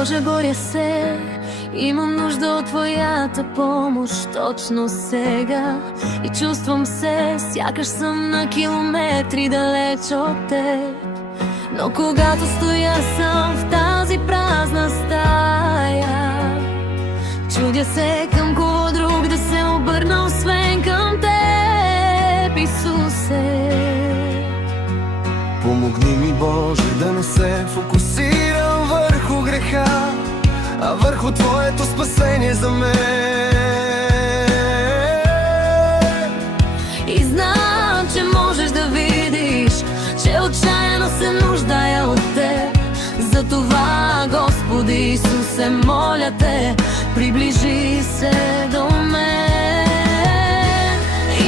Боже, боря се, имам нужда от Твоята помощ точно сега. И чувствам се, сякаш съм на километри далеч от Теб. Но когато стоя сам в тази празна стая, чудя се към кого друг да се обърна, освен към Теб, Исусе. Помогни ми, Боже, да не се фокусирам върху греха, а върху Твоето спасение за мен. И знам, че можеш да видиш, че отчаяно се нуждая от Теб. Затова, Господи Исусе, моля Те, приближи се до мен.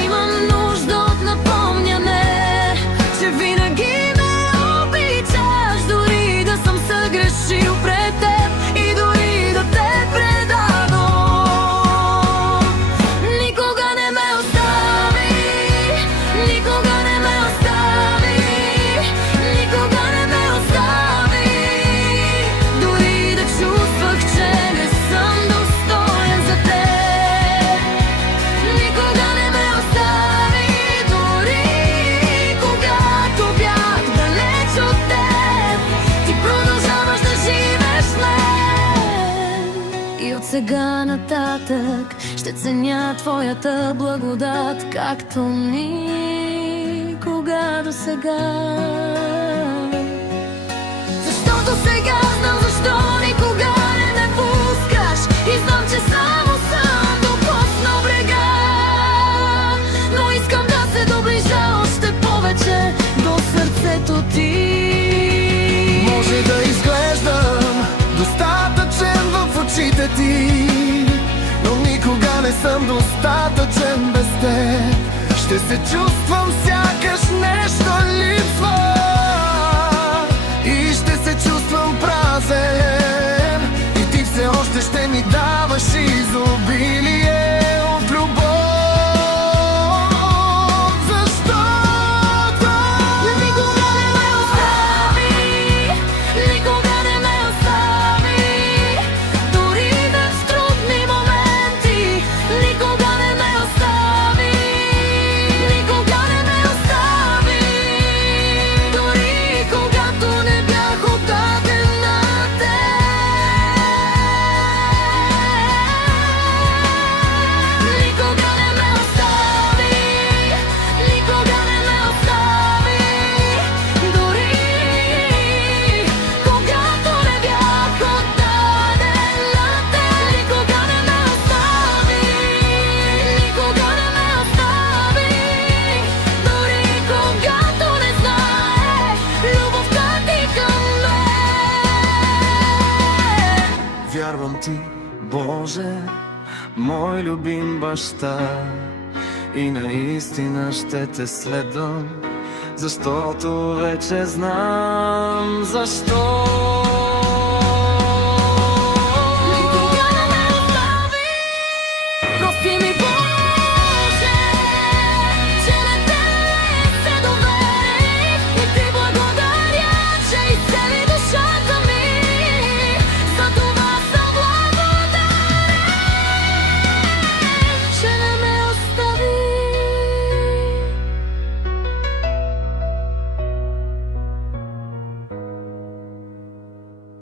Имам нужда от напомняне, че винаги ме обичаш, дори да съм съгрешил пред Теб и дори да Те предадох. Никога не ме остави, никога не ме остави, никога не ме остави, дори да чувствах, че не съм достоен за Теб. Никога не ме остави, дори когато бях далеч от Теб, Ти продължаваш да живееш в мен. И от сега нататък ще ценя Твоята благодат, както никога до сега. Защото сега знам защо никога не ме пускаш, и знам, че само съм допуснал брега. Но искам да се доближа още повече до сърцето Ти. Може да изглеждам достатъчен в очите Ти, но никога не съм достатъчен без Теб. Ще се чувствам сякаш нещо липсва и ще се чувствам празен, и Ти все още ще ми даваш изобилие от любов. Защото Никога не ме остави, никога не ме остави, дори да в трудни моменти. Никога не ме остави, никога не ме остави, дори когато не бях отдаден на Теб. Никога не ме остави, никога не ме остави, дори когато не бях отдаден на Теб. Никога не ме остави, никога не ме остави, дори когато не знае любовта Ти към мен. вярвам Ти, Боже, мой любим баща, и наистина ще Те следвам, защото вече знам защо.